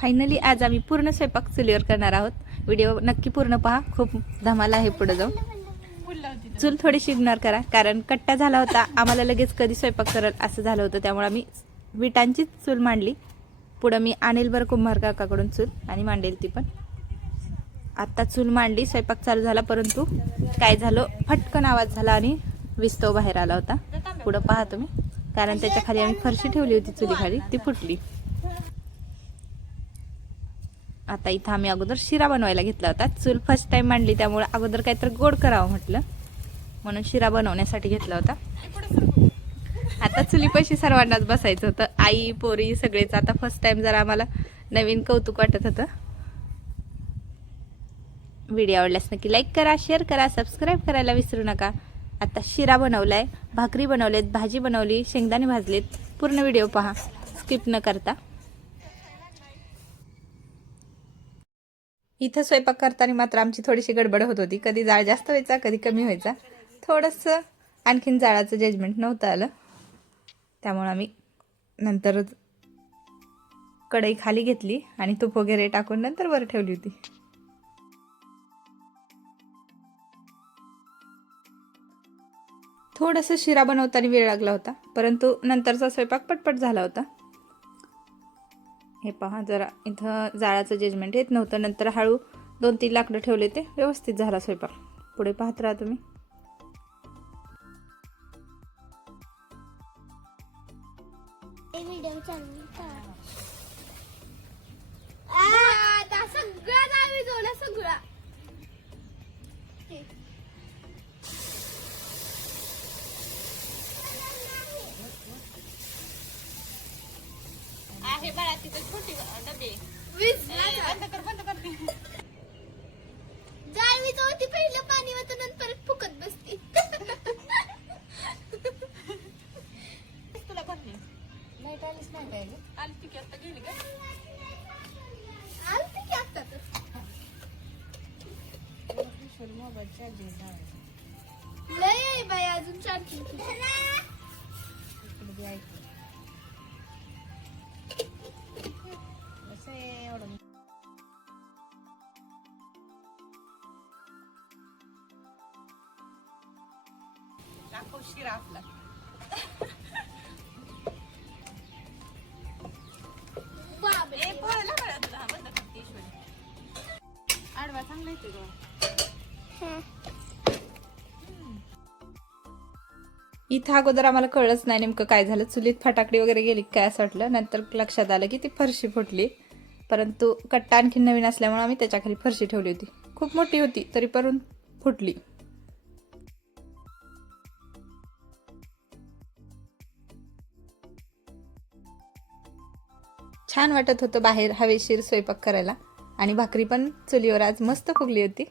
Finally आज आम्ही पूर्ण स्वयंपाक चुलीवर करणार आहोत. व्हिडिओ नक्की पूर्ण पहा, खूप धमाल आहे पुढे जाऊन. चूल थोडीशी इग्नोर करा कारण कट्टा झाला होता, आम्हाला लगेच कधी स्वयंपाक करल असं झालं होतं, त्यामुळे आम्ही विटांचीच चूल मांडली. पुढं मी आणेल बरं कुंभार काकाकडून चूल आणि मांडेल ती पण. आत्ता चूल मांडली, स्वयंपाक चालू झाला, परंतु काय झालं, फटकन आवाज झाला आणि विस्तव बाहेर आला होता. पुढं पहा तुम्ही, कारण त्याच्या खाली आम्ही फरशी ठेवली होती चुलीखाली, ती फुटली. आता इथं आम्ही अगोदर शिरा बनवायला घेतला होता. चूल फर्स्ट टाइम मांडली त्यामुळे अगोदर काहीतरी गोड करावं म्हटलं, म्हणून शिरा बनवण्यासाठी घेतला होता. आता चुलीपाशी सर्वांनाच बसायचं होतं, आई पोरी सगळेच. आता फर्स्ट टाइम जरा आम्हाला नवीन कौतुक वाटत होतं. व्हिडिओ आवडल्यास नक्की लाईक करा, शेअर करा, सबस्क्राईब करायला विसरू नका. आता शिरा बनवलाय, भाकरी बनवलेत, भाजी बनवली, शेंगदाणे भाजलेत. पूर्ण व्हिडिओ पहा स्किप न करता. इथं स्वयंपाक करताना मात्र आमची थोडीशी गडबड होत होती. कधी जाळ जास्त व्हायचा, कधी कमी व्हायचा. थोडंसं आणखीन जाळाचं जजमेंट नव्हतं आलं, त्यामुळे आम्ही नंतर कढई खाली घेतली आणि तूप वगैरे टाकून नंतर वर ठेवली होती. थोडंसं शिरा बनवताना वेळ लागला होता, परंतु नंतरचा स्वयंपाक पटपट झाला होता. हे पहा, जरा इथं जाळाचं जजमेंट येत नव्हतं, नंतर हळू 2-3 लाकडं ठेवले, ते व्यवस्थित झाला स्वयंपाक. पुढे पाहत राहा तुम्ही. आहे बाळा तिथे छोटी डबे बंद कर जाळवी होती, पहिलं पाणी होतं नंतर फुकत बसती. तुला कोण लाईट आलीच नाही काय ग? आलती की आता गेली का? आलती की आता तर मोबाईल चार्जिंग लय आहे बाई, अजून चार्जिंग शिरा आपला आडवा चांगला येतो ग. इथं अगोदर आम्हाला कळलंच नाही नेमकं काय झालं, चुलीत फटाकडी वगैरे गेली काय असं वाटलं. नंतर लक्षात आलं की ती फरशी फुटली, परंतु कट्टा आणखी नवीन असल्यामुळे आम्ही त्याच्याखाली फरशी ठेवली होती. खूप मोठी होती तरी पण फुटली. छान वाटत होतं बाहेर हवेशीर स्वयंपाक करायला, आणि भाकरी पण चुलीवर आज मस्त फुगली होती.